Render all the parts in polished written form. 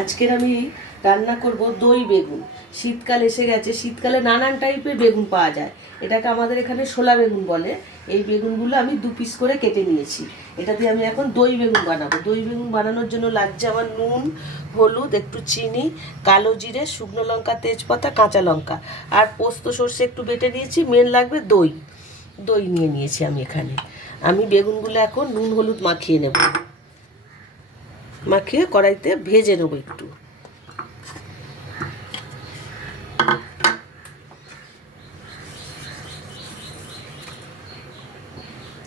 আজকের আমি রান্না করব দই বেগুন। শীতকাল এসে গেছে, শীতকালে নানান টাইপের বেগুন পাওয়া যায়। এটাকে আমাদের এখানে শোলা বেগুন বলে। এই বেগুনগুলো আমি 2 পিস করে কেটে নিয়েছি। এটা দিয়ে আমি এখন দই বেগুন বানাবো। দই বেগুন বানানোর জন্য লাগছে আমার নুন, হলুদ, একটু চিনি, কালো জিরে, শুকনো লঙ্কা, তেজপাতা, কাঁচা লঙ্কা আর পোস্ত সর্ষে একটু বেটে নিয়েছি। মেন লাগবে দই। দই নিয়ে নিয়েছি আমি এখানে। আমি বেগুনগুলো এখন নুন হলুদ মাখিয়ে নেব। মাখিয়ে কড়াইতে ভেজে নেবো একটু।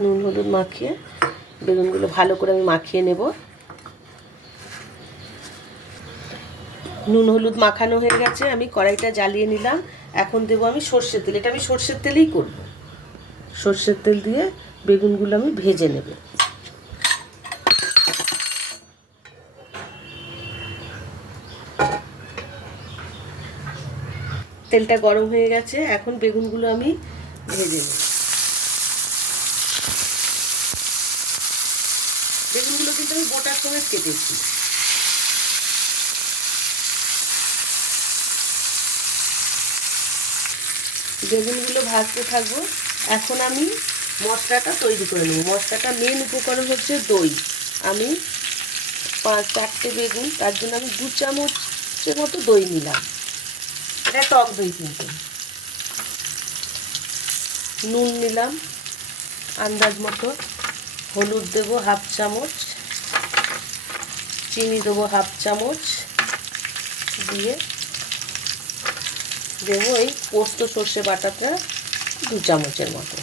নুন হলুদ মাখিয়ে বেগুনগুলো ভালো করে আমি মাখিয়ে নেব। নুন হলুদ মাখানো হয়ে গেছে, আমি কড়াইটা জ্বালিয়ে নিলাম। এখন দেবো আমি সর্ষের তেল। এটা আমি সর্ষের তেলেই করব। সর্ষের তেল দিয়ে বেগুনগুলো আমি ভেজে নেব। তেলটা গরম হয়ে গেছে, এখন বেগুনগুলো আমি ভেজে নেব। বেগুনগুলো কিন্তু আমি গোটার সময় কেটেছি। বেগুনগুলো ভাজতে থাকবো। এখন আমি মশলাটা তৈরি করে নেব। মশলাটা মেন উপকরণ হচ্ছে দই। আমি 4টে বেগুন, তার জন্য আমি 2 চামচের মতো দই নিলাম। এটা টক দই কিন্তু। নুন নিলাম আন্দাজ মতো, হলুদ দেবো 1/2 চামচ, চিনি দেবো 1/2 চামচ, দিয়ে দেবো এই পোস্ত সর্ষে বাটাটা 2 চামচের মতো,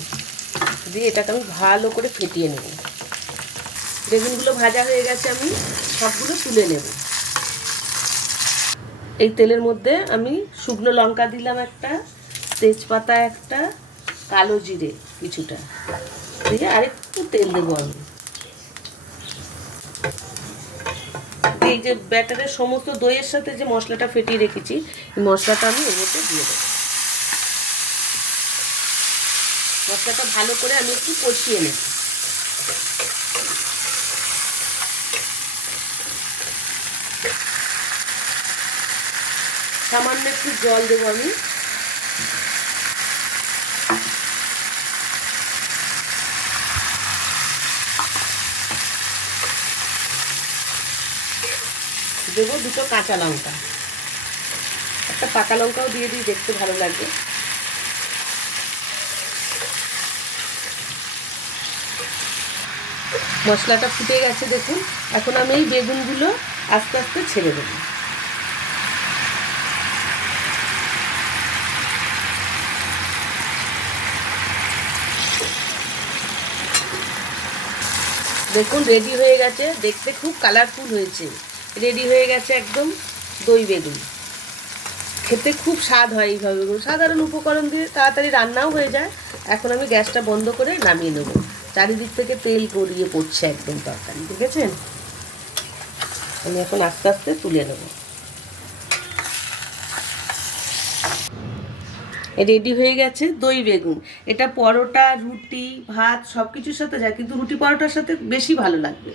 দিয়ে এটাকে আমি ভালো করে ফেটিয়ে নেব। বেগুনগুলো ভাজা হয়ে গেছে, আমি সবগুলো তুলে নেব। এই তেলের মধ্যে আমি শুকনো লঙ্কা দিলাম একটা, তেজপাতা একটা, কালো জিরে কিছুটা দিয়ে আরেকটু তেল দেবো আমি। এই যে ব্যাটারের সমস্ত দইয়ের সাথে যে মশলাটা ফেটিয়ে রেখেছি, এই মশলাটা আমি এর মধ্যে দিয়ে দেবো। মশলাটা ভালো করে আমি একটু কষিয়ে নেব। সামান্য একটু জল দেবো আমি। দেবো 2টো কাঁচা লঙ্কা, একটা পাকা লঙ্কাও দিয়ে দিই, দেখতে ভালো লাগবে। মশলাটা ফুটে গেছে দেখুন। এখন আমি এই বেগুনগুলো আস্তে আস্তে ছেড়ে দেবো। দেখুন রেডি হয়ে গেছে, দেখতে খুব কালারফুল হয়েছে। রেডি হয়ে গেছে একদম দই বেগুন। খেতে খুব স্বাদ হয় এইভাবে। সাধারণ উপকরণ দিয়ে তাড়াতাড়ি রান্নাও হয়ে যায়। এখন আমি গ্যাসটা বন্ধ করে নামিয়ে নেব। চারিদিক থেকে তেল গড়িয়ে পড়ছে একদম তরকারি, দেখেছেন? আমি এখন আস্তে আস্তে তুলে নেব। রেডি হয়ে গেছে দই বেগুন। এটা পরোটা, রুটি, ভাত সব কিছুর সাথে যায়, কিন্তু রুটি পরোটার সাথে বেশি ভালো লাগবে।